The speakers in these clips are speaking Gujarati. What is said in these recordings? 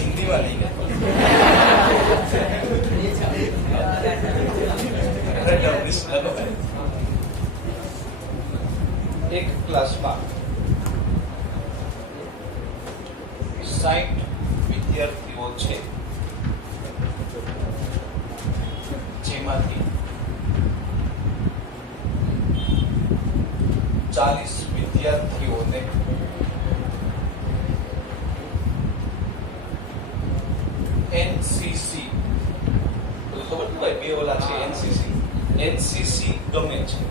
हिंदी में नहीं एक क्लास में 60 विद्यार्थीओ छे, जेमांथी 40 विद्यार्थीओने एनसीसी तो खबर नहीं भाई बे वाला छे एनसीसी गमे छे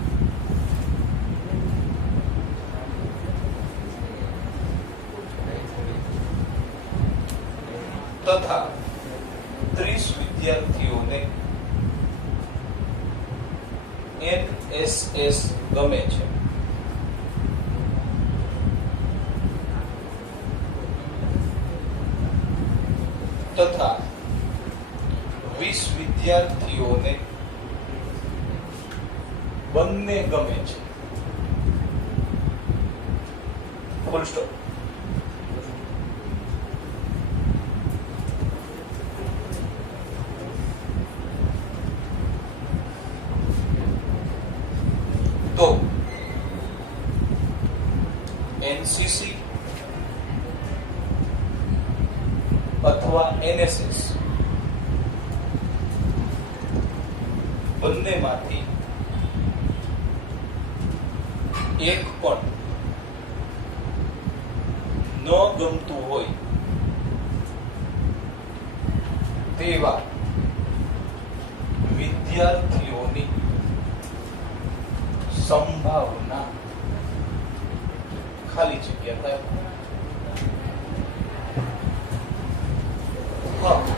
तथा 30 विद्यार्थीओने एनएसएस गमे छे तथा 20 विद्यार्थीओने बन्ने गमे छे फुल स्टॉप। तो एनसीसी अथवा एनएसएस बन्ने मांथी एक पण न गमतुं होय तेवा विद्यार्थीओनी संभावना खाली जग्या थाय।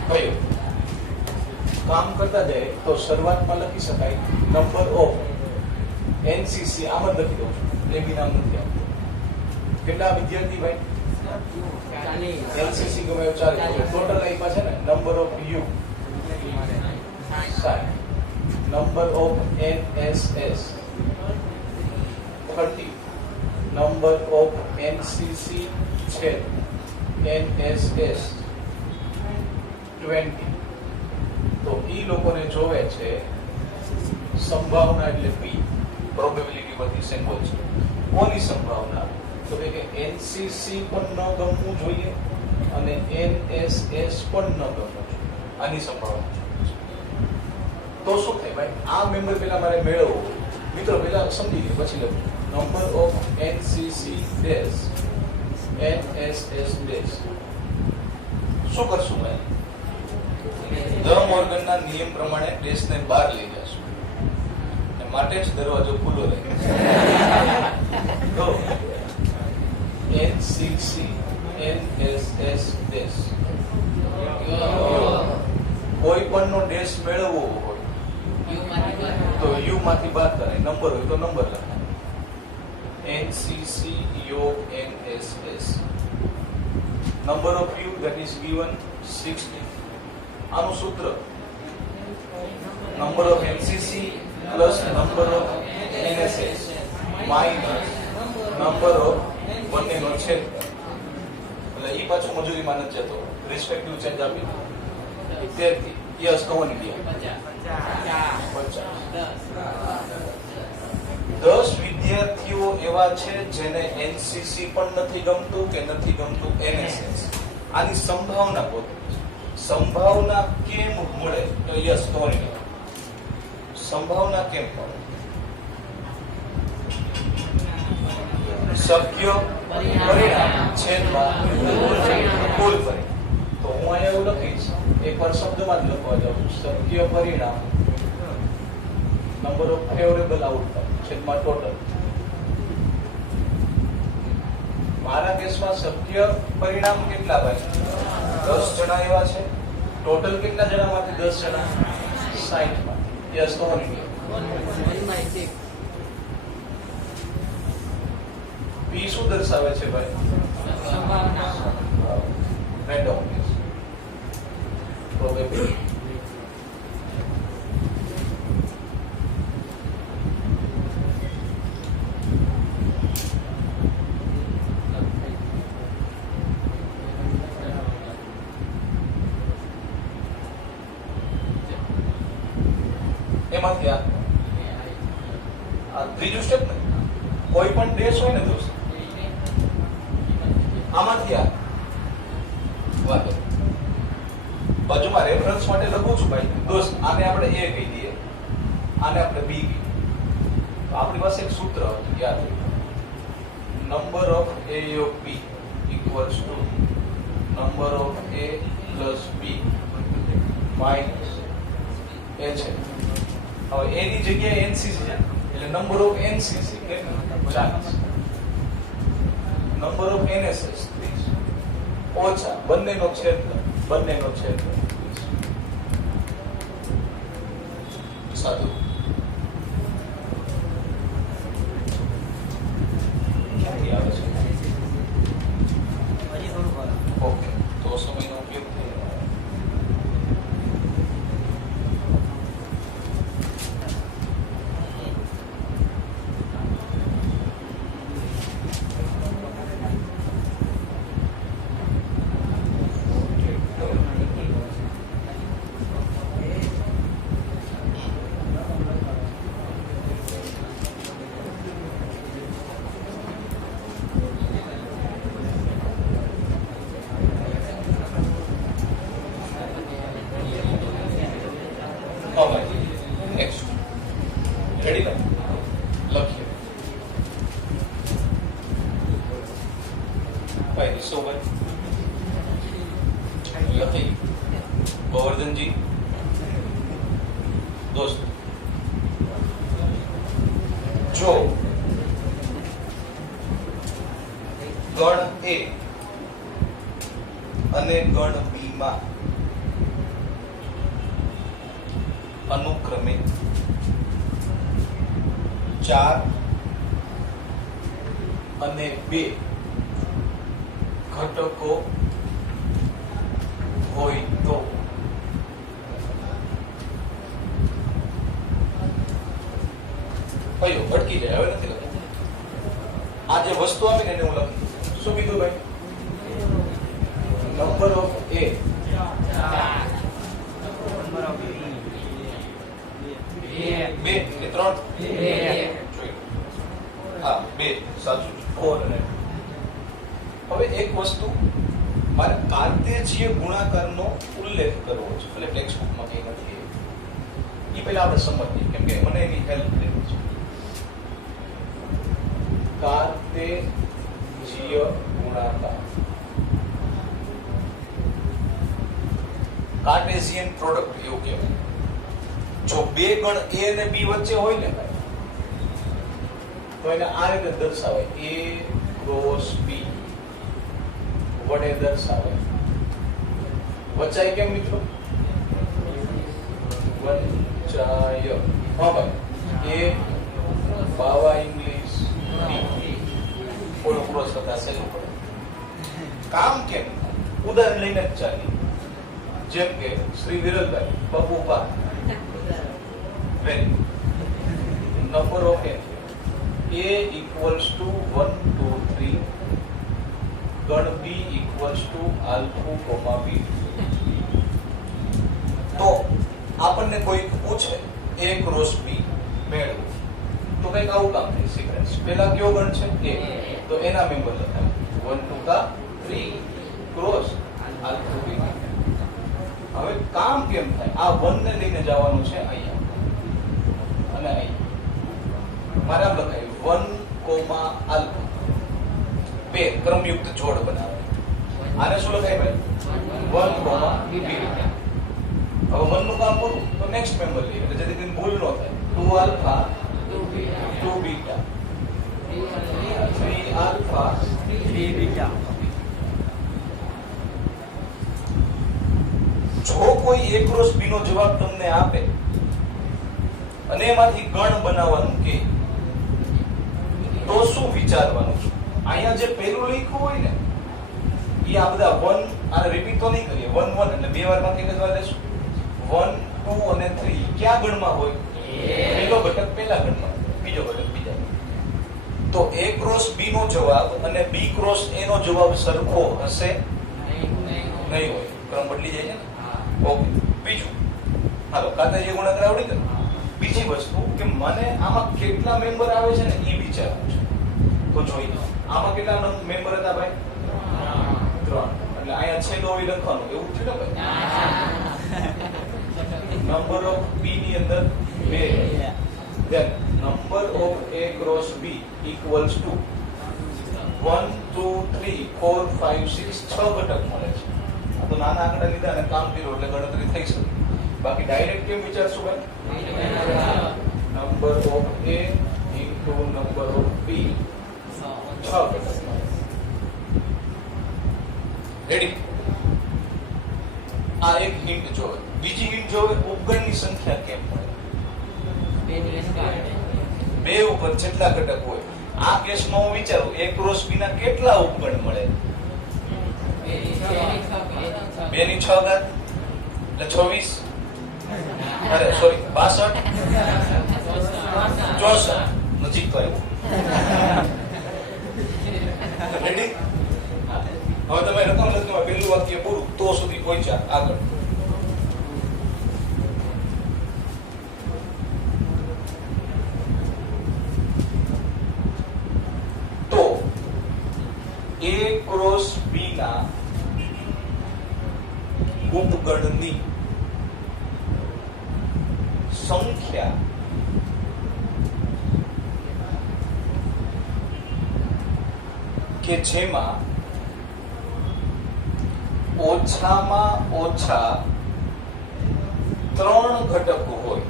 भाई काम करता जाए तो शुरुआत में लखी शकाय नंबर ऑफ एनसीसी आम ज लखी दઉં છું એ બી નામ નથી આવતું। કેટલા વિદ્યાર્થી ભાઈ एनसीसी ગમે 40 ટોટલ આપ્યા છે ને number of you 60 number of NSS 30 number of NCC છે એનએસએસ 20 तो ई लोगों ने जोवे छे संभावना એટલે P प्रोबेबिलिटी બધી સિમ્બોલ છે કોની સંભાવના તો કે એનસીસી પણ ન ગમવું જોઈએ અને એનએસએસ પણ ન ગમવું જોઈએ આની સંભાવના તો શું થાય ભાઈ આ મેમ્બર પેલા મારે મેળવવો મિત્રો પેલા સમજી લે પછી લખો number of NCC dash NSS dash શું કરશું ભાઈ ધ મોર્ગનના નિયમ પ્રમાણે ડેશને બહાર લઈ જશું માટે જ દરવાજો ખુલ્લો રહે તો એનસીસી એનએસએસ ડેશ કોઈ પણનો ડેશ મેળવવો હોય તો યુ માંથી બાદ કરાય નંબર હોય તો નંબર લખાય એનસીસી યોગ NSS number of you that is given 60 આનું સૂત્ર number of NCC plus number of NSS minus number of બંનેનો છેદ એટલે ઈ પાછું મજૂરીમાં નથી જતો રિસ્પેક્ટિવ ચેન્જ આપી 13 યસ કવન ગયા 10 વિદ્યાર્થીઓ એવા છે જેને એનસીસી પણ નથી ગમતું કે નથી ગમતું એનએસએસ આની સંભાવના પોતે संभावना केम મળે તો યસ કવન સંભાવના કેમ મળે શક્ય પરિણામ છેદમાં કુલ પરિણામ તો હું અહીંયા એવું લખીશ એકવાર શબ્દમાં જ લખવા જાઉં શક્ય પરિણામ નંબર ઓફ ફેવરેબલ આઉટકમ છેદમાં ટોટલ મારા કેસમાં શક્ય પરિણામ કેટલા ભાઈ 10 જણા એવા છે ટોટલ કેટલા જણામાંથી 10 જણા 60 માં યસ તો પી શું દર્શાવે છે ભાઈ સંભાવના રેન્ડમ પ્રોબેબિલિટી એમાંથી આ ત્રીજું સ્ટેપ ને કોઈ પણ ડેશ હોય ને દોસ્ત આમાંથી આ વાતો બાજુમાં રેફરન્સ માટે લખું છું ભાઈ દોસ્ત આને આપણે એ કહી દઈએ આને આપણે બી કહીએ તો આપણી પાસે એક સૂત્ર હતું યાદ number of A of B equals to number of A plus B minus A છે હવે એની જગ્યાએ એનસીસી છે એટલે નંબર ઓફ એનસીસી કેટલું 40 નંબર ઓફ એનએસએસ 30 ઓછા બંનેનો છેદ સાદું ક્યાંથી આવે છે ઓકે તો સમયનો ઉપયોગ થઈ રેડી લખીએ ભાઈ ઈસોભાઈ લખી ગોવર્ધનજી દોસ્ત જો ગણ એ અને ગણ બી માં અનુક્રમે 4 અને 2 ઘટકો હોય તો કયો અટકી જાય હવે નથી લખતું આ જે વસ્તુ આવે ને એને હું લખું શું કીધું ભાઈ નંબર ઓફ એ બે કે ત્રણ હા બે સાચું હવે એક વસ્તુ મારે કાર્તેજીય ગુણાકારનો ઉલ્લેખ કરવો છે એટલે ટેક્સ્ટ બુકમાં કઈ નથી એ પહેલા આપણે સમજીએ કેમ કે મને એની હેલ્પ લેવી છે કાર્તેજીય ગુણાકાર કાર્ટેશિયન પ્રોડક્ટ એવું કહેવાય જો બે ગણ એ અને બી વચ્ચે હોય ને ભાઈ તો એને આ રીતે દર્શાવાય એ ક્રોસ બી વડે દર્શાવાય વચાય કેમ મિત્રો વચાય હા ભાઈ એ બાવા ઇંગ્લિશ બી થોડો ક્રોસ થતા સહેલું પડે કામ કેમ ઉદાહરણ લઈને જ ચાલી જેમ કે Shri વિરલભાઈ બબુપા number of n a equals to 1 2 3 ગણ b equals to alpha, b તો આપણને કોઈ પૂછે a ક્રોસ b મેળવો તો કઈક આવું કામ થાય સિક્વન્સ પહેલા કયો ગણ છે a તો એના મેમ્બર લખાય 1 2 કા 3 ક્રોસ alpha b હવે કામ કેમ થાય આ 1 ને લઈને જવાનું છે અહીંયા અને અહીં મારે આમ લખાય 1 આલ્ફા બે ક્રમયુક્ત જોડ બનાવે આને શું લખાય ભાઈ 1 બી હવે 1 નું કામ પૂરું તો નેક્સ્ટ મેમ્બર લઈએ એટલે જેથી કોઈ ભૂલ ન થાય 2 આલ્ફા 2 બીટા 3 આલ્ફા 3 બીટા જો કોઈ a ક્રોસ b નો જવાબ તમને આપે અને એમાંથી ગણ બનાવવાનું કે તો શું વિચારવાનું છે અહીંયા જે પહેલું લખ્યું હોય ને એ આ બધા 1 આને રિપીટ તો નહીં કરીએ 1 1 એટલે બે વાર માંથી એક જ વાર લેશું 1 2 અને 3 કયા ગણમાં હોય પહેલો ઘટક પહેલા ગણમાં બીજો ઘટક બીજા તો a ક્રોસ b નો જવાબ અને b ક્રોસ a નો જવાબ સરખો હશે નહીં હોય ક્રમ બદલી જાય છે ને ઓકે બીજું હાલો કાર્તેજીય ગુણાકાર આવડી ગયો બીજી વસ્તુ કે મને આમાં કેટલા મેમ્બર આવે છે ને એ વિચારવું છે. તો જોઈએ આમાં કેટલા મેમ્બર હતા ભાઈ? 3. એટલે અહીંયા છેલ્લો હોય લખવાનું એવું છે ને ભાઈ? નંબર ઓફ બી ની અંદર 2. then number of a cross b equals to 1 2 3 4 5 6 6 ઘટક મળે છે. આ તો નાના આંકડા લીધા અને કામ કર્યું એટલે ગણતરી થઈ શકે. બાકી ડાયરેક્ટ કેમ વિચારશું ભાઈ? Number of a into number of b 6 ઘટક મળે. રેડી? આ એક હિન્ટ જોવે. બીજી હિન્ટ જોવે ઉપગણની સંખ્યા કેમ મળે? 2 ઉપર જેટલા ઘટક હોય. આ કેસમાં હું વિચારું a ક્રોસ b ના કેટલા ઉપગણ મળે? 2 ની 6 ઘાત એટલે 26. અરે સોરી 62 64 નજીક તો આવ્યું. રેડી? હવે તમે રકમ લખવામાં પહેલું વાક્ય પૂરું તો સુધી પહોંચ્યા આગળ. તો a ક્રોસ b ના ઉપગણની સંખ્યા કે જેમાં ઓછામાં ઓછા 3 ઘટકો હોય.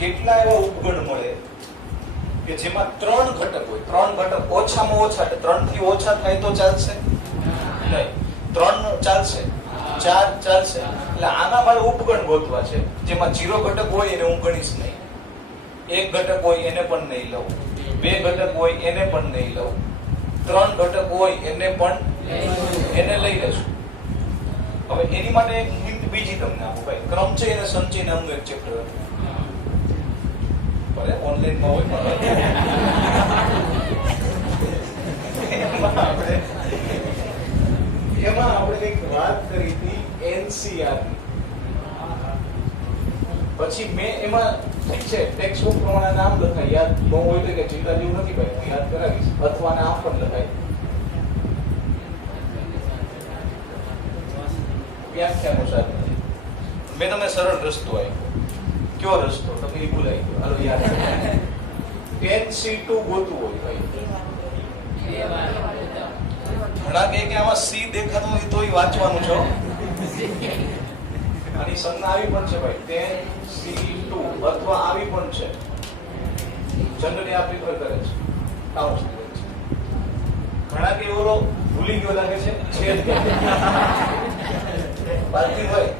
કેટલા એવા ઉપગણ મળે કે જેમાં 3 ઘટક હોય? 3 ઘટક ઓછામાં ઓછા એટલે 3 થી ઓછા થાય તો ચાલશે નહીં? 3 ચાલશે, 4 ચાલશે. એટલે આના મારે ઉપગણ ગોતવા છે જેમાં 0 ઘટક હોય એને હું ગણીશ નહીં, 1 ઘટક હોય એને પણ નહીં લઉં, 2 ઘટક હોય એને પણ નહીં લઉં, 3 ઘટક હોય એને પણ એને લઈ લેશું. હવે એની માટે એક હિન્ટ બીજી તમને આપું ભાઈ. ક્રમચય અને સંચય નામનું એક ચેપ્ટર હતું. ભલે ઓનલાઈન માં હોય એમાં આપણે એક વાત કરી હતી NCR. પછી મેં એમાં ઠીક છે ટેક્સ્ટ બુક પ્રમાણે નામ લખાય, યાદ ન હોય તો કે ચિંતા જેવું નથી ભાઈ, હું યાદ કરાવીશ. અથવા નામ પણ લખાય. વ્યાખ્યાનો સાથ નથી. મેં તમને સરળ રસ્તો આપ્યો. કયો રસ્તો? તો એ ભૂલાઈ ગયો. હાલો યાદ કરો. 10C2 ગોતવું હોય ભાઈ. ઘણા કે આમાં C દેખાતું નથી તોય વાંચવાનું છો. આની સંજ્ઞા આવી પણ છે ભાઈ 10C2 અથવા આવી પણ છે. જનરલી આ પ્રિફર કરે છે કાઉન્સ કરે છે. ઘણા કે ઓલો ભૂલી ગયો લાગે છે છેદ બાકી હોય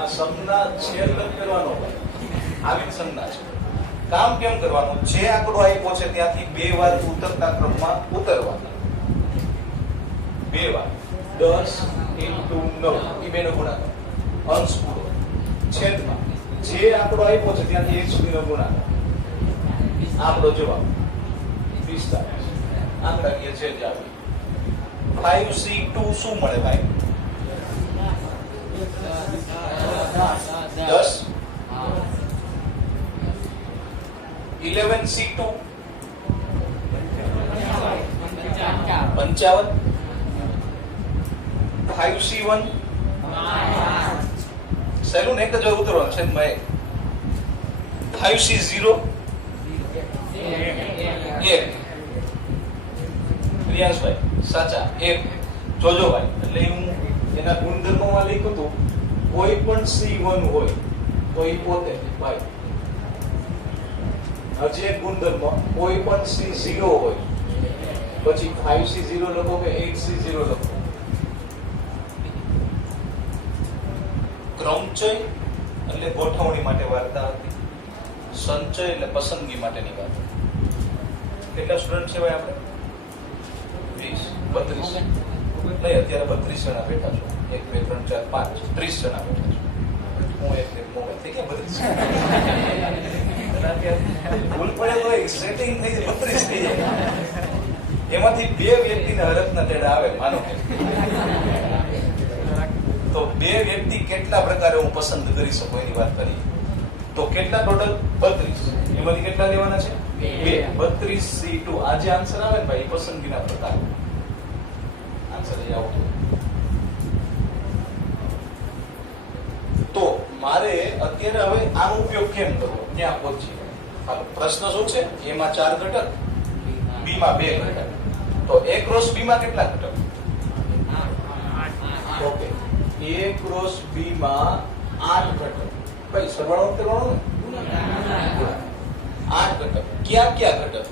આ સંજ્ઞા છેદ ન કરવાનો હોય. આવી સંજ્ઞા છે. કામ કેમ કરવાનું? જે આંકડો આપ્યો છે ત્યાંથી 2 વાર ઉતરતા ક્રમમાં ઉતરવાના. 2 વાર 10 × 9 એ બેનો ગુણાકાર. અંશ પૂરો છેદમાં જે આંકડો આપ્યો છે ત્યાંથી 1 સુધીનો ગુણાકાર. આપણો જવાબ 45. આંકડાકીય છેદ આવે. 5C2 શું મળે ભાઈ? 10. 11C2 55. 5C1 સહેલું ને એક જ ઉતરવાનું છે. 5C0 1. પ્રિયાંશભાઈ સાચા 1. જોજો ભાઈ એટલે હું એના ગુણધર્મોમાં લખ્યું હતું કોઈ પણ C1 હોય તો એ પોતે ભાઈ. હજી એક ગુણધર્મ કોઈ પણ C0 હોય પછી 5C0 લખો કે 8C0 લખો. ક્રમચય એટલે ગોઠવણી માટે વાર્તા હતી. સંચય એટલે પસંદગી માટેની વાત. કેટલા સ્ટુડન્ટ છે ભાઈ આપણે? 20 32 નહીં અત્યારે 32 જણા બેઠા છો. 1 2 3 4 5 30 જણા બેઠા છો. હું એક મોબાઈલ થઈ ગયા 32 ભૂલ પડે તો સેટિંગ થઈ જાય 32 થઈ જાય. એમાંથી 2 વ્યક્તિને હરખના તેડા આવે માનો કે તો બે વ્યક્તિ કેટલા પ્રકારે હું પસંદ કરી શકું એની વાત કરીએ તો કેટલા ટોટલ 32 એમાંથી કેટલા લેવાના છે બે 32 C2 આ જે આન્સર આવે ને ભાઈ એ પસંદગીના પ્રકાર આન્સર એ આવતો તો મારે અત્યારે હવે આનો ઉપયોગ કેમ કરવો ત્યાં પહોંચી હાલો પ્રશ્ન શું છે એમાં 4 ઘટક બી માં 2 ઘટક તો A ક્રોસ B માં કેટલા ઘટક ઓકે A ક્રોસ B માં 8 ઘટક ભાઈ સરવાળો કરવાનો ને 8 ઘટક ક્યાં ક્યાં ઘટક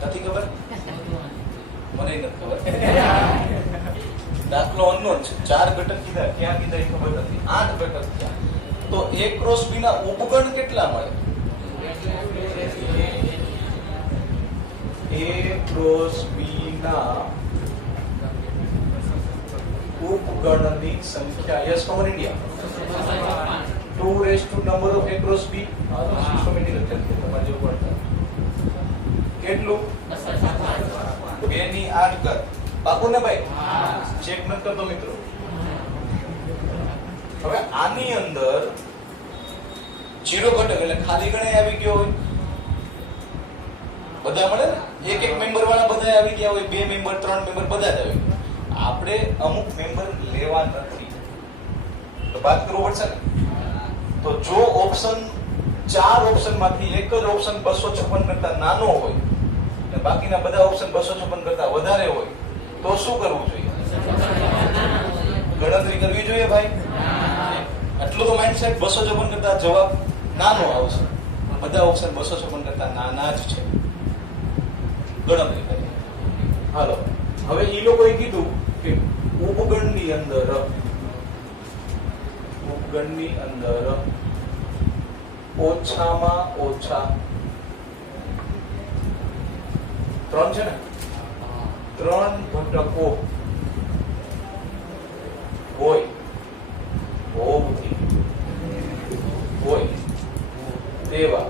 નથી ખબર મને નથી ખબર દાખલો અનનોન છે 4 ઘટક કીધા ક્યાં કીધા એ ખબર નથી 8 ઘટક ક્યાં તો A ક્રોસ B ના ઉપગણ કેટલા મળે A ક્રોસ B ના ઉપગણની સંખ્યા yes come on India 2 raised to number of A cross B systematic લખેલું તમારે જેવું પડતા કેટલું 2 ની 8 ઘાત પાકું ને ભાઈ ચેક ન કરતો મિત્રો હવે આની અંદર 0 ઘટક એટલે ખાલી ગણે આવી ગયો હોય બધા મળે ને એક એક મેમ્બર વાળા બધા આવી ગયા હોય 2 મેમ્બર 3 મેમ્બર બધા જ આવે આપણે અમુક મેમ્બર લેવા નથી તો વાત કરવું પડશે ને તો જો ઓપ્શન 4 ઓપ્શન માંથી એક જ ઓપ્શન 256 કરતા નાનો હોય અને બાકીના બધા ઓપ્શન 256 કરતા વધારે હોય તો શું કરવું જોઈએ ગણતરી કરવી જોઈએ ભાઈ આટલું તો માઇન્ડસેટ 256 કરતા જવાબ નાનો આવશે બધા ઓપ્શન 256 કરતા નાના જ છે ગણતરી કરીએ હાલો હવે એ લોકોએ કીધું કે ઉપગણની અંદર ઓછામાં ઓછા 3 છે ને 3 ઘટકો હોય તેવા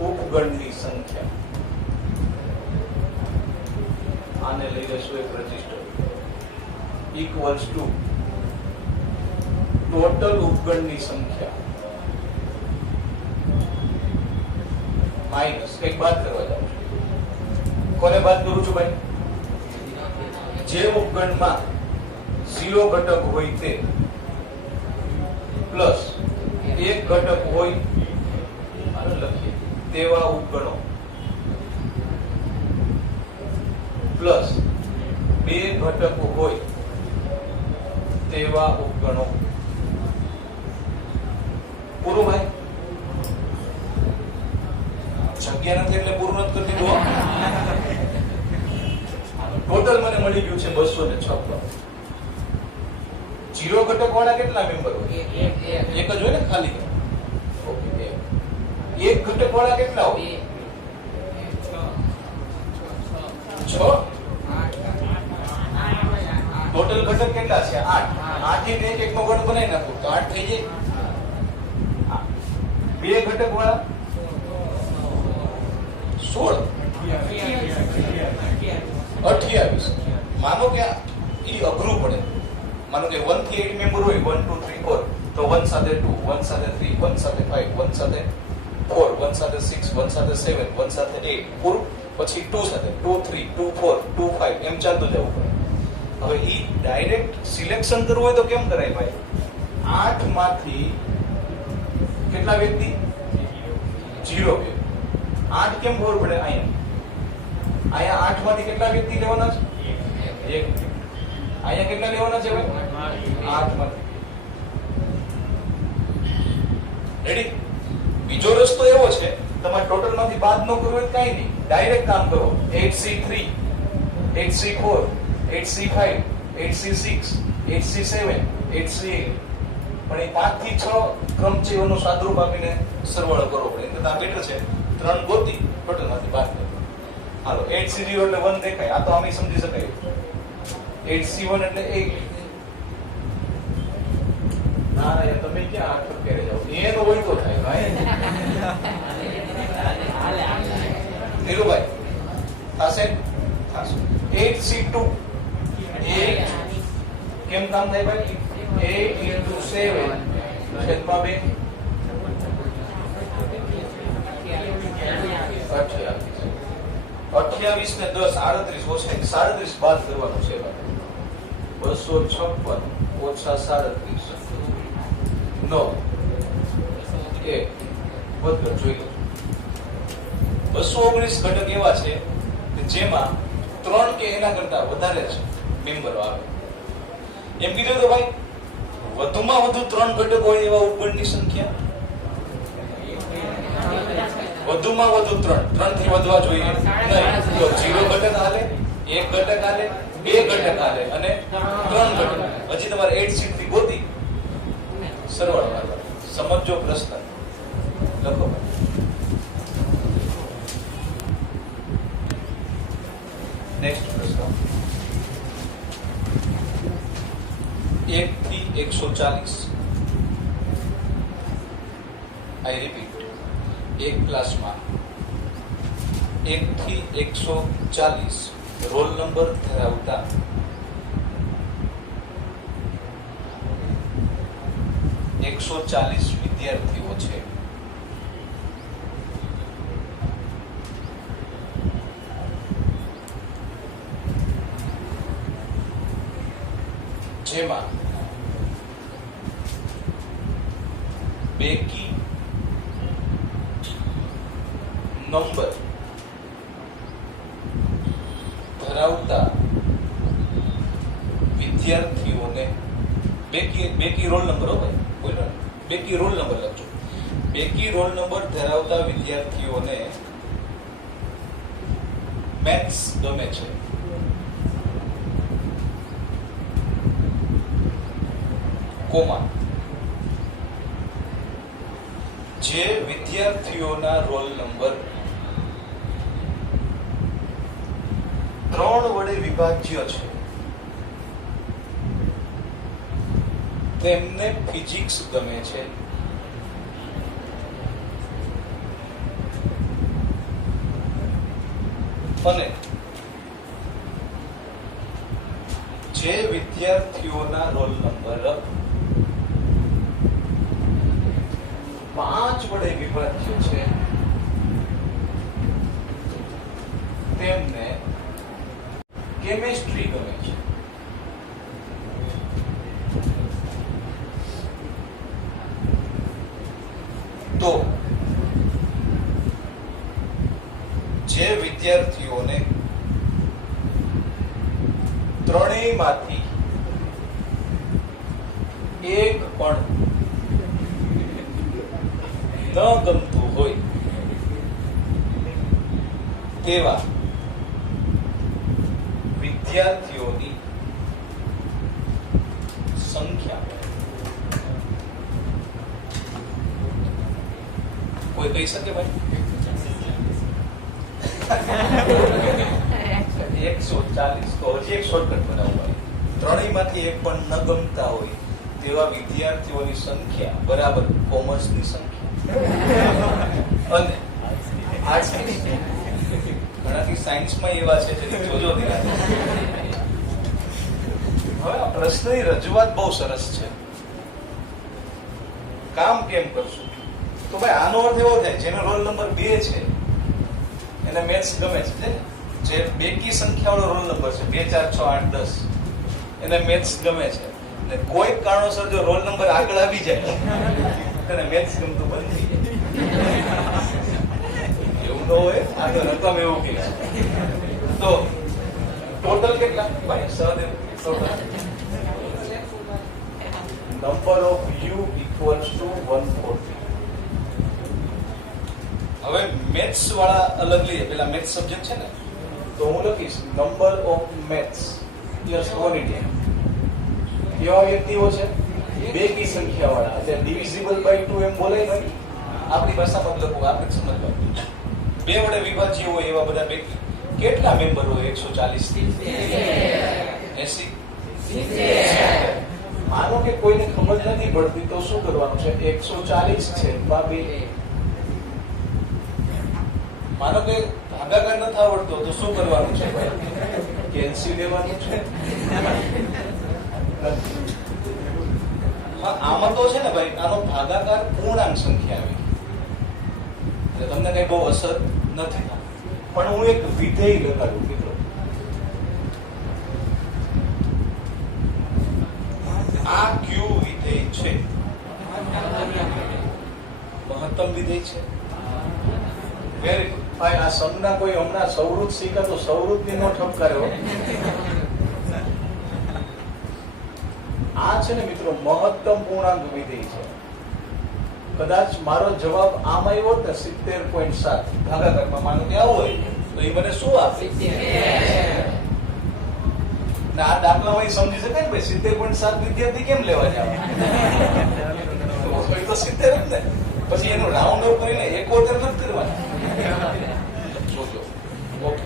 ઉપગણની સંખ્યા આને લઈ લેશું એક રજીસ્ટર ઇક્વલ્સ ટુ ટોટલ ઉપગણની સંખ્યા માઇનસ એક બાદ કરવા જાઉં છું કોને બાદ કરું છું ભાઈ જે ઉપગણમાં 0 ઘટક હોય તે પ્લસ 1 ઘટક હોય લખીએ તેવા ઉપગણો પ્લસ 2 ઘટક હોય તેવા ઉપગણો પૂરું ભાઈ જગ્યા નથી એટલે પૂરું નથી કરી દીધું ટોટલ મને મળી ગયું છે 256 0 ઘટક વાળા કેટલા મેમ્બર હોય એક જ હોય ને ખાલી ઓકે એક ઘટક વાળા કેટલા હોય 6 ટોટલ ઘટક કેટલા છે 8 8 થી એક નો ગણ બનાવી નાખો તો 8 થઈ જાય 2 ઘટક વાળા 16 28 માનો કે ઈ અઘરું પડે માનો કે 1 થી 8 મેમ્બર હોય 1 2 3 4 તો 1 સાથે 2 1 સાથે 3 1 સાથે 5 1 સાથે 4 1 સાથે 6 1 સાથે 7 1 સાથે 8 પૂરું પછી 2 સાથે 2 3 2 4 2 5 એમ ચાલતું જવું પડે હવે ઈ ડાયરેક્ટ સિલેક્શન કરવું હોય તો કેમ કરાય ભાઈ 8 માંથી કેટલા વ્યક્તિ 0 વ્યક્તિ 8 કેમ ખબર પડે અહીંયા 8 માંથી કેટલા વ્યક્તિ લેવાના છે એક અહીંયા કેટલા લેવાના છે ભાઈ 8 માંથી રેડી બીજો રસ્તો એવો છે તમારે ટોટલ માંથી બાદ ન કરવું હોય કાઈ નહીં ડાયરેક્ટ કામ કરો 8C3 8C4 8C5 8C6 8C7 8C8 પણ એ 5 થી 6 ક્રમ છે એનો સાદરૂપ આપીને સરવાળો કરવો પડે એટલે આ બેટર છે 3 ગોતી ટોટલ માંથી બાદ કરો હાલો 8C0 એટલે 1 દેખાય આ તો આમે સમજી શકાય 8C1 એટલે 8 ના ના તમે ક્યાં 8 પર કરે જાવ એનો હોય તો થાય ભાઈ નીરુભાઈ થશે થશે 8C2 8 કેમ કામ થાય ભાઈ 8 into 7 છેદમાં 2 28 ને 10 38 ઓછા 37 બાદ કરવાનું છે ભાઈ 256 ઓછા 37 નો એ વધઘટ જોઈ લો 219 ઘટક એવા છે કે જેમાં 3 કે એના કરતા વધારે છે મેમ્બરો આવે એમ કીધું તો ભાઈ વધુમાં વધુ 3 ઘટકો હોય એવા ઉપગણની સંખ્યા વધુમાં વધુ 3 થી વધવા જોઈએ નહીં તો 0 ઘટક હાલે 1 ઘટક હાલે 2 ઘટક હાલે અને 3 ઘટક હજી તમારે 8 સીટ થી ગોતી સરવાળો મારવાનો સમજો પ્રશ્ન લખો નેક્સ્ટ પ્રશ્ન 1 થી 140 આઈ રિપીટ એક ક્લાસમાં 1 થી 140 રોલ નંબર ધરાવતા 140 વિદ્યાર્થીઓ છે જેમાં બેકી નંબર ધરાવતા વિદ્યાર્થીઓને બેકી રોલ નંબર હો ભાઈ બોલો બેકી રોલ નંબર લખજો બેકી રોલ નંબર ધરાવતા વિદ્યાર્થીઓને મેથ્સ ગમે છે કોમા જે વિદ્યાર્થીઓના રોલ નંબર 3 વડે વિભાજ્ય છે તેમને ફિઝિક્સ ગમે છે અને જે વિદ્યાર્થીઓના રોલ નંબર 5 વડે વિભાજ્ય છે તેમને કેમિસ્ટ્રી ગમે છે તો જે વિદ્યાર્થીઓને ત્રણેયમાંથી એક પણ ન ગમતું હોય તેવા વિદ્યાર્થીઓની સંખ્યા કોઈ કહી શકે ભાઈ 140 તો હજી એક શોર્ટકટ બનાવો ભાઈ ત્રણેયમાંથી એક પણ ન ગમતા હોય તેવા વિદ્યાર્થીઓની સંખ્યા બરાબર કોમર્સની સંખ્યા અને આર્ટ્સની ઘણાથી સાયન્સમાં એવા છે જે જોજો ધ્યાન હવે આ પ્રશ્નની રજૂઆત બહુ સરસ છે કામ કેમ કરશું તો ભાઈ આનો અર્થ એવો થાય જેનો રોલ નંબર 2 છે એને મેથ્સ ગમે છે જે બેકી સંખ્યાવાળો રોલ નંબર છે 2 4 6 8 10 એને મેથ્સ ગમે છે અને કોઈ કારણોસર જો રોલ નંબર આગળ આવી જાય તેને મેથ્સ ગમતું બંધ થઈ જાય એવું ન હોય આ તો રકમ એવું કે તો ટોટલ કેટલા ભાઈ Sahadev total number of you equals to 140 હવે મેથ્સ વાળા અલગ લઈએ પેલા મેથ્સ સબ્જેક્ટ છે ને તો હું લખીશ number of maths yes quantity કેવા વ્યક્તિઓ છે બેકી સંખ્યા વાળા એટલે ડિવિઝિબલ બાય 2 એમ બોલાય ભાઈ આપણી ભાષામાં લખવું આપણે સમજવાનું 2 વડે વિભાજ્ય હોય એવા બધા બેકી કેટલા મેમ્બર હોય 140 થી 80 માનો કે કોઈને ખબર નથી પડતી તો શું કરવાનું છે 140 છે 2 માનો કે ભાગાકાર નથી આવડતો તો શું કરવાનું છે ભાઈ? કેલ્સી લેવાનું છે. હા, આમાં તો છે ને ભાઈ, આનો ભાગાકાર પૂર્ણાંક સંખ્યા આવી એટલે તમને કઈ બહુ અસર નથી થતી. પણ હું એક વિધેય લગાડું મિત્રો. આ ક્યુ વિધેય છે, મહત્તમ વિધેય છે. વેરી ગુડ ભાઈ. આ સંજ્ઞા કોઈ હમણાં સૌરુત શીખા તો સૌરુતની નો ઠપકાર્યો. આ છે ને મિત્રો મહત્તમ પૂર્ણાંક વિધેય છે. કદાચ મારો જવાબ આમ આવ્યો ને 70.7 ભાગાકારમાં, માનો કે આવો હોય તો એ મને શું આપે? ના, આ દાખલામાં સમજી શકાય ને ભાઈ 70.7 વિદ્યાર્થી કેમ લેવા જાવ? તો 70 જ ને. પછી એનું રાઉન્ડ અપ કરીને 71 નથી કરવાના. જોજો. ઓકે,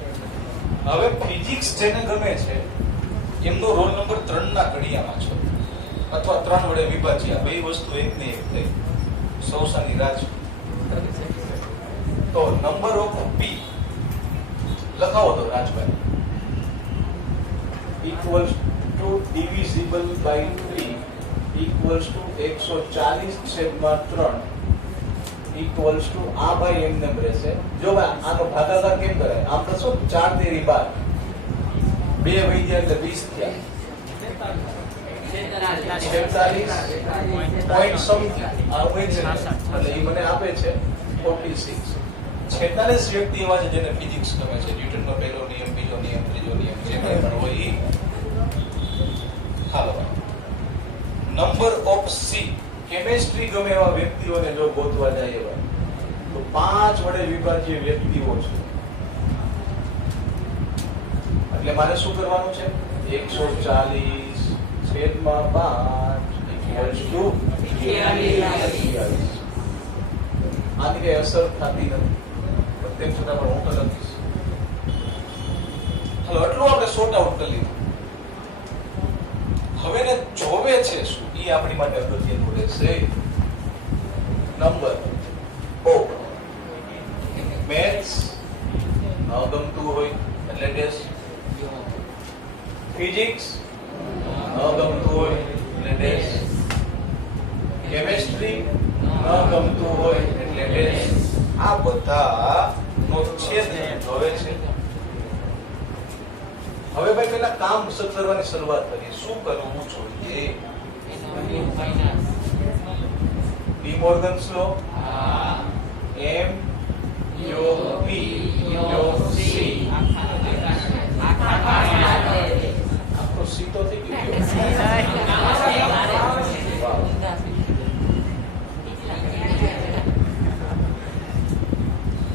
હવે ફિઝિક્સ જેને ગમે છે એમનો રોલ નંબર 3 ના ઘડિયામાં છે, અથવા 3 વડે વિભાજ્ય. આ બે વસ્તુ એક ને એક થઈ. સૌસાની રાજ. તો નંબર ઓફ પી લખાવો તો Rajbhai equals to divisible by 3 equals to 140/3 equals to આ બાય એમ નંબર રહેશે. જો ભાઈ આનો ભાગાકાર કેમ કરાય? આમ તો શું 4 તેરી 12, 2 વહી ગયા એટલે 20 થયા. 46 point something આવે છે એટલે એ મને આપે છે 46. 46 વ્યક્તિ એવા છે જેને ફિઝિક્સ ગમે છે. ન્યૂટનનો પહેલો નિયમ, બીજો નિયમ, ત્રીજો નિયમ, જે કંઈ પણ હોય એ. હાલો નંબર ઓફ સી. કેમેસ્ટ્રી ગમે એવા વ્યક્તિઓને જો ગોતવા જાય એવા તો 5 વડે વિભાજ્ય વ્યક્તિઓ છે. એટલે મારે શું કરવાનું છે? 140/5 આની કઈ અસર થતી નથી, તેમ છતાં પણ હું તો લખીશ. હાલો એટલું આપણે સોર્ટ આઉટ કરી લીધું. હવે ને જોવે છે શું એ આપણી માટે અગત્યનું રહેશે. નંબર ઓ મેથ્સ ન ગમતું હોય એટલે ડેશ. ફિઝિક્સ ન ગમતું હોય એટલે ડેશ. કેમેસ્ટ્રી ન ગમતું હોય એટલે ડેશ. આ બધા નો છેદ જોવે છે. હવે ભાઈ પેલા કામ કરવાની શરૂઆત કરીએ. શું કરવું જોઈએ? ડી મોર્ગન્સ લો, એમ યો પી યો સી. આખો સી તો થઈ ગયો.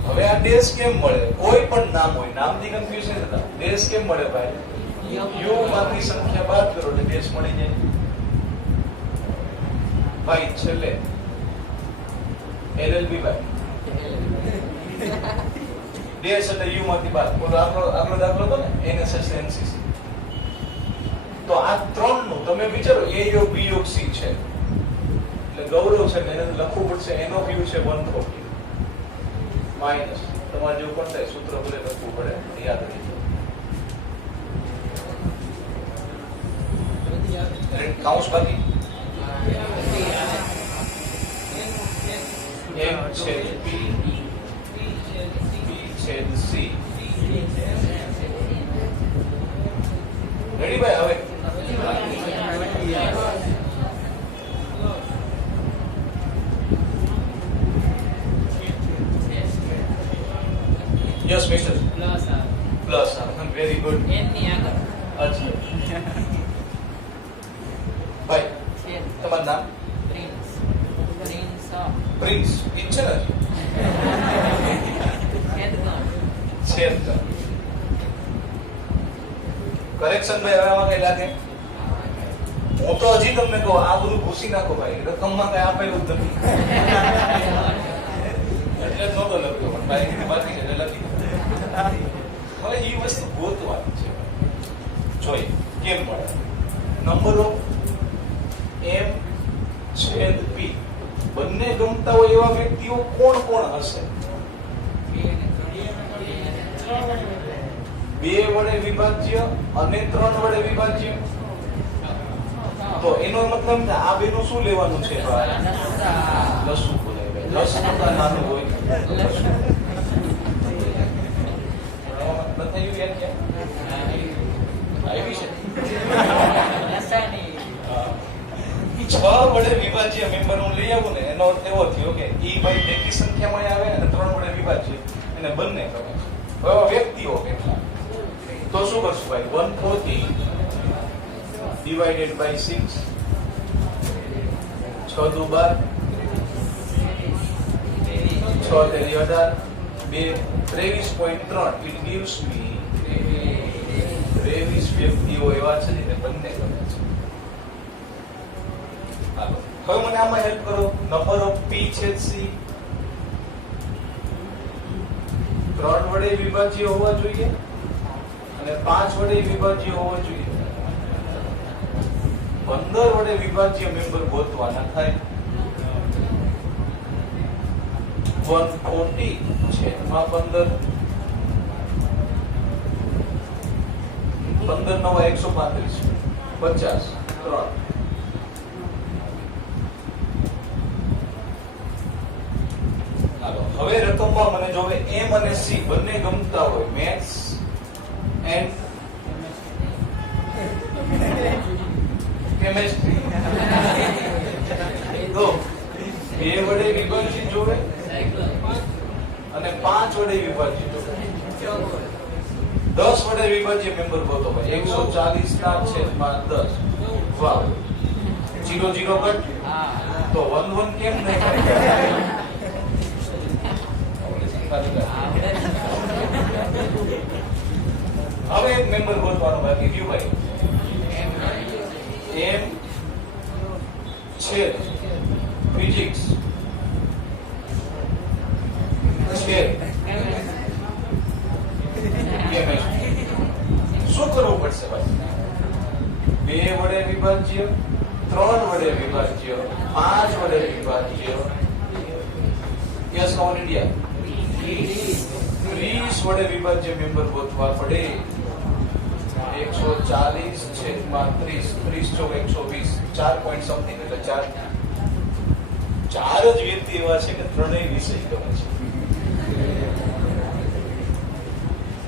હવે આ ડેશ કેમ મળે? કોઈ પણ નામ હોય, નામથી કન્ફ્યુઝન હતા. ડેશ કેમ મળે ભાઈ? યુ માંથી સંખ્યા બાદ કરો એટલે ડેશ મળી જાય. ભાઈ છેલ્લે એલએલબી ભાઈ ડેશ એટલે યુ માંથી બાદ. બોલો આગલો દાખલો હતો ને એનએસએસ એનસીસી. તો આ 3 નું તમે વિચારો, એ યોગ બી યોગ સી છે એટલે ગૌરવ છે ને એને લખવું પડશે. એનો વ્યુ છે 140 માઇનસ તમારે જેવું પણ થાય સૂત્ર ભલે લખવું પડે, યાદ રાખજો. કાઉન્સ બાકી એમ છેદ પી છેદ સી. રેડી ભાઈ? હવે yes mister plus very good. અચ્છા ભાઈ તમારું નામ? પ્રિન્સ. ઈ છે ને છેદ. કરેક્શન ભાઈ હવે આમાં કઈ લાગે? હું તો હજી તમને કહું આ બધું ભૂસી નાખો ભાઈ, રકમમાં કઈ આપેલું જ નથી. એટલે જ નહોતો લખ્યો પણ ભાઈ બાકી છે એટલે લખી. હવે એ વસ્તુ ગોતવાની છે. જોઈએ કેમ મળે. નંબર ઓફ એમ છેદ પી બંને ગમતા હોય એવા વ્યક્તિઓ કોણ કોણ હશે? 2 વડે વિભાજ્ય અને 3 વડે વિભાજ્ય. તો એનો મતલબ કે આ બેનું શું લેવાનું છે? લસુ બોલાય. લસુ કરતા નાનું હોય લસુ. બતાવ્યું યાર ક્યાં આવી છે? 6 વડે વિભાજ્ય મેમ્બર હું લઈ આવું ને એનો અર્થ એવો થયો કે ઈ ભાઈ એકી સંખ્યામાં આવે અને 3 વડે વિભાજ્ય એને બંને કરે છે. હવે વ્યક્તિઓ કેટલા? તો શું કરશું ભાઈ? 140 divided by 6, 6 દુ 12, 6 તેરી 18, 2 23.3. It gives me 23 વ્યક્તિઓ એવા છે જેને બંને કરે છે. હાલો હવે મને આમાં હેલ્પ કરો. નંબર ઓફ P છેદ C 3 વડે વિભાજ્ય હોવા જોઈએ અને 5 વડે વિભાજ્ય હોવા જોઈએ. 15 વડે વિભાજ્ય મેમ્બર ગોતવાના થાય. 140 છેદમાં 15, 15 નવા 135, 50, 3. હાલો હવે રકમમાં મને જોવે M અને C બંને ગમતા હોય. Maths and chemistry. તો 2 વડે વિભાજિત જોવે અને 5 વડે વિભાજિત જોવે. 10 વડે વિભાજ્ય મેમ્બર ગોતો ભાઈ. 140 ના છેદમાં 10. વાહ 0 0 કટ. તો 1 1 કેમ નહીં થાય? હવે એક મેમ્બર ગોતવાનો બાકી રહ્યું ભાઈ. M છેદ ફિઝિક્સ છેદ કેમેસ્ટ્રી. શું કરવું પડશે ભાઈ? 2 વડે વિભાજ્ય, 3 વડે વિભાજ્ય, 5 વડે વિભાજ્ય. યસ નોન ઇન્ડિયા 30 વડે વિભાજ્ય મેમ્બર ગોતવા પડે. 140 છેદમાં 30, 30 ચોક 120, 4 પોઈન્ટ સમથિંગ એટલે 4 જ વ્યક્તિ એવા છે કે ત્રણેય વિષય ગમે છે.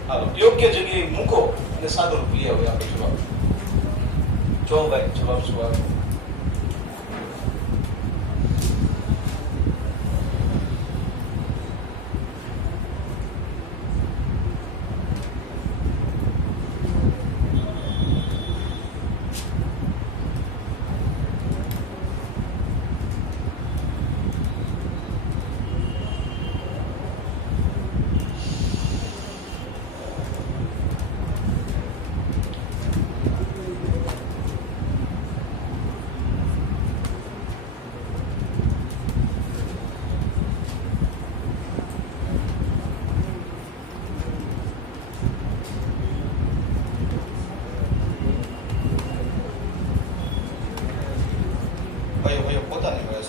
હાલો યોગ્ય જગ્યાએ મૂકો અને સાદો રૂપ લઈ આવો આપણે જવાબ. જો ભાઈ જવાબ શું આવે?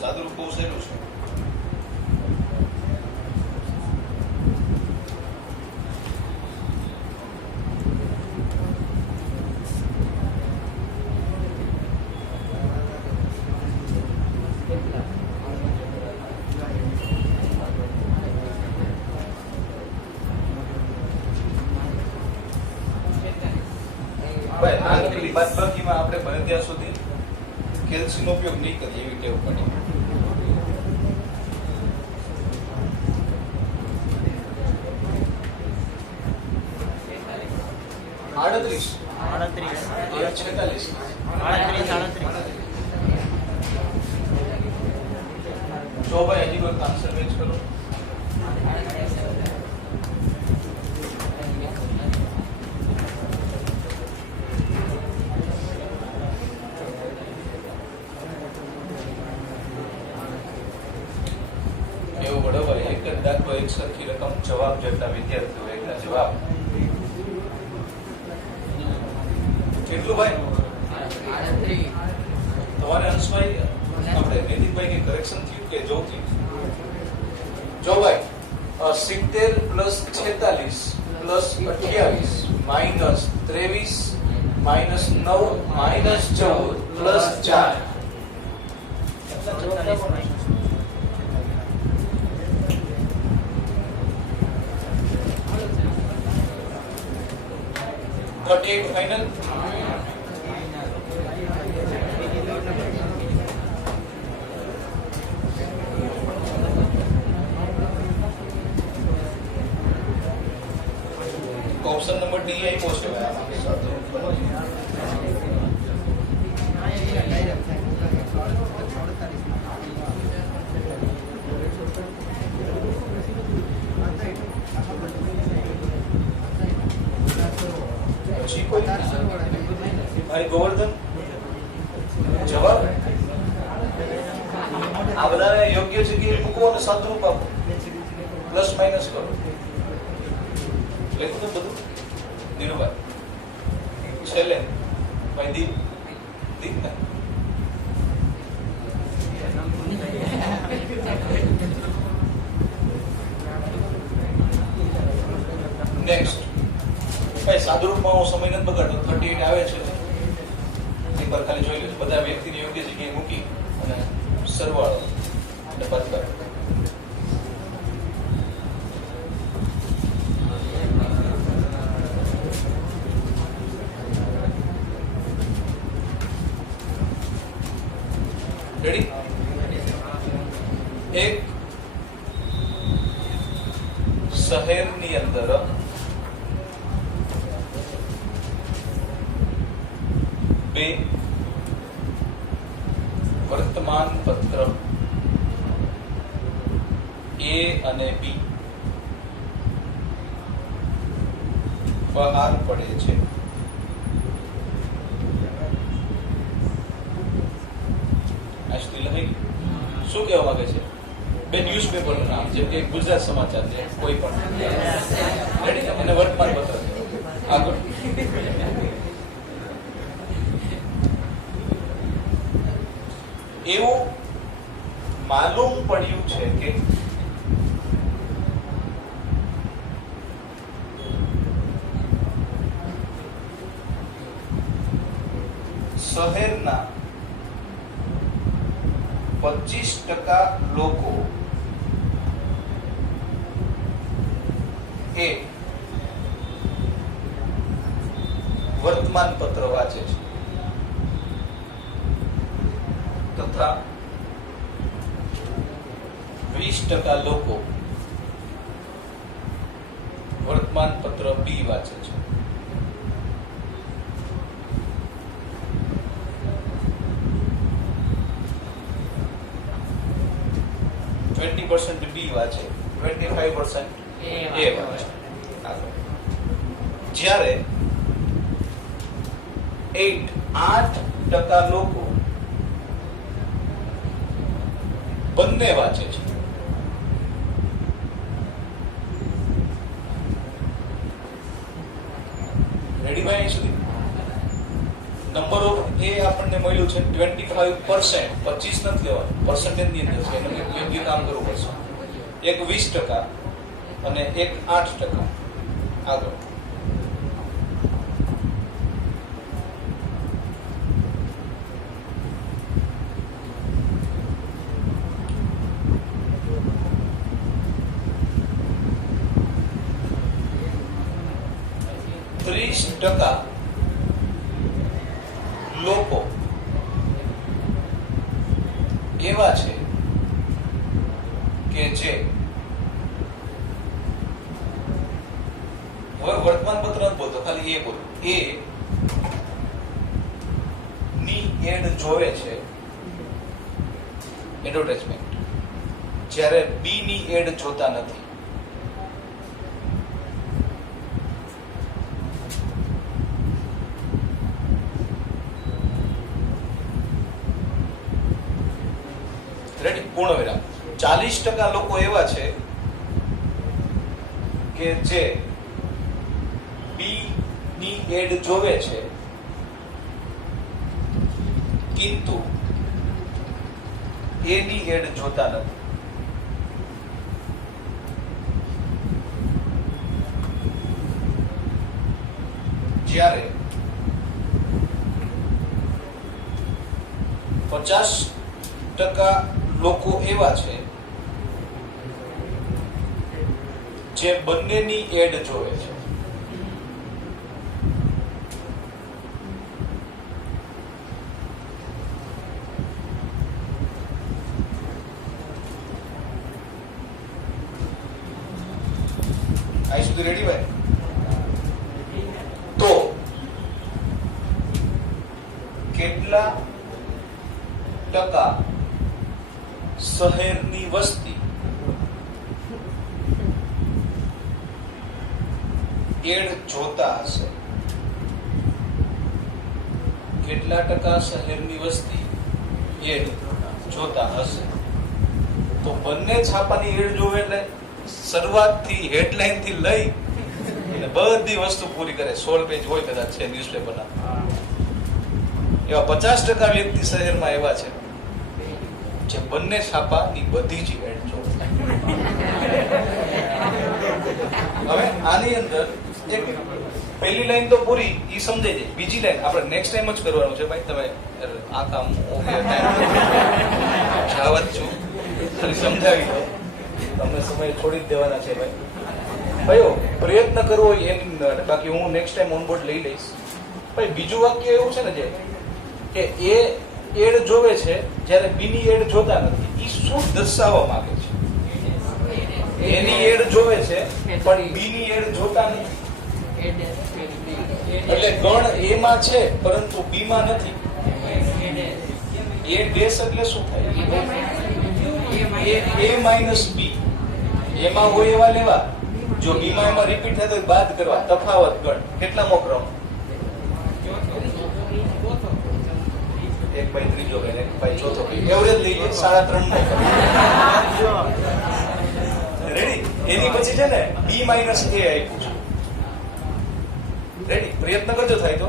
સાદુરૂપ બહુ સહેલું છે. ભાઈ આ કેટલી બાદબાકીમાં આપણે બને ત્યાં સુધી કેલ્સીનો ઉપયોગ નહીં કરીએ એવી ટેવ પડી. આડત્રીસ 46 જો ભાઈ હજી કોઈ આન્સર મેચ કરો. એવું બરોબર એક જ દાખલો એક સરખી રકમ જવાબ જેટલા વિદ્યાર્થીઓ એટલા જવાબ. કેટલું ભાઈ? તમારે અંશભાઈ આપણે નિતિનભાઈ કે કરેક્શન થયું કે જો થયું? જો ભાઈ 70 + 46 plus 28 minus 23 minus 9 minus 14 plus 4 38 final. Option number D આપ્યો છે પછી કોઈ ભાઈ ગોવર્ધન જવાબ આ બધાને યોગ્ય જગ્યાએ મૂકો અને સાદુરૂપ આપો, પ્લસ માઇનસ કરો. લખું તો બધું દીનુભાઈ છેલ્લે ભાઈ દીપ દીપ ને નેક્સ્ટ ભાઈ સાદુરૂપમાં હું સમય નથી બગાડતો. 38 આવે છે એકવાર ખાલી જોઈ લેજો. બધા વ્યક્તિને યોગ્ય જગ્યાએ મૂકી અને સરવાળો અને બાદ કરો. રેડી? એક શહેરની અંદર બે વર્તમાન પત્ર એ અને બી બહાર પડે છે. શું કહેવા માંગે છે? બે ન્યૂઝપેપરનું નામ, જેમ કે ગુજરાત સમાચાર છે, કોઈ પણ રેડી અને વર્તમાન પત્ર છે. આગળ એવું માલુમ પડ્યું છે કે શહેરના 25% લોકો એ વર્તમાન પત્ર વાંચે છે તથા 20% લોકો વર્તમાન પત્ર બી વાંચે છે. બી વાંચે, 25% એ વાંચે. જ્યારે 8% લોકો બંને વાંચે છે. રેડી ભાઈ? સુધી નંબર ઓફ એ આપણને મળ્યું છે 25%. 25 નથી લેવાનું, પર્સન્ટેજ ની અંદર છે. એને યોગ્ય કામ કરવું પડશે. એક 20% અને એક 8%. આગળ લોકો એવા છે કે જે વર્તમાન પત્ર નથી બોલતો, ખાલી એ બોલ. એ ની એડ જોવે છે, એડવર્ટાઇઝમેન્ટ, જ્યારે બી ની એડ જોતા નથી. પૂર્ણ વિરામ. 40% લોકો એવા છે કે જે બી ની એડ જોવે છે કિંતુ એ ની એડ જોતા નથી. જ્યારે 50% લોકો એવા છે જે બંનેની એડ જોવે છે. અહીં સુધી રેડી ભાઈ? તો કેટલા ટકા શહેરની વસ્તી એડ જોતા હશે? કેટલા ટકા શહેરની વસ્તી એડ જોતા હશે? તો બંને છાપાની એડ જોવે એટલે શરૂઆતથી હેડલાઇન થી લઈ અને બધી વસ્તુ પૂરી કરે. 16 પેજ હોય કદાચ છે ન્યૂઝપેપરના. એવા 50% વ્યક્તિ શહેરમાં એવા છે જે બંને છાપાની બધી જ એડ જોવે. હવે આની અંદર એક પહેલી લાઈન તો પૂરી ઈ સમજાઈ જાય. બીજી લાઈન આપણે નેક્સ્ટ ટાઈમ જ કરવાનું છે ભાઈ. તમે આ કામ જાવત છું ખાલી સમજાવી દો. તમને સમય છોડી જ દેવાના છે ભાઈ. ભાઈઓ પ્રયત્ન કરવો એની બાકી હું નેક્સ્ટ ટાઈમ ઓનબોર્ડ લઈ લઈશ. ભાઈ બીજું વાક્ય એવું છે ને જે કે એ એડ જોવે છે જ્યારે બીની એડ જોતા નથી. ઈ શું દર્શાવવા માંગે છે? એની એડ જોવે છે પણ બીની એડ જોતા નથી. એટલે ગણ એ માં છે પરંતુ બી માં નથી. એ ડેશ એટલે શું થાય? એ માઇનસ બી. એમાં હોય એવા લેવા, જો બી માં એમાં રિપીટ થાય તો બાદ કરવા. તફાવત ગણ કેટલામો ક્રમ? 1/3 ગણ, 1/4 એવરેજ લઈ લે 3.5 રેડી. એની પછી છે ને બી માઇનસ એ આપ્યું છે. રેડી? પ્રયત્ન કરજો થાય તો.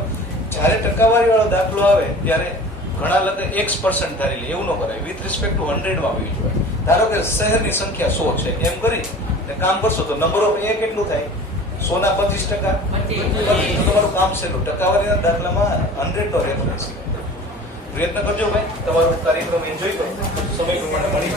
જ્યારે ટકાવારી વાળો દાખલો આવે ત્યારે ઘણા લોકો x% ધારી લે. એવું ન કરાય. વિથ રિસ્પેક્ટ ટુ 100 માં આવવી જોઈએ. ધારો કે શહેરની સંખ્યા 100 છે એમ કરી કામ કરશો તો નંબર ઓફ એ કેટલું થાય? 100 ના 25%. તમારું કામ છે. ટકાવારીના દાખલામાં 100 નો રેફરન્સ. પ્રયત્ન કરજો ભાઈ. તમારો કાર્યક્રમ એન્જોય કરો. સમય પ્રમાણે મળી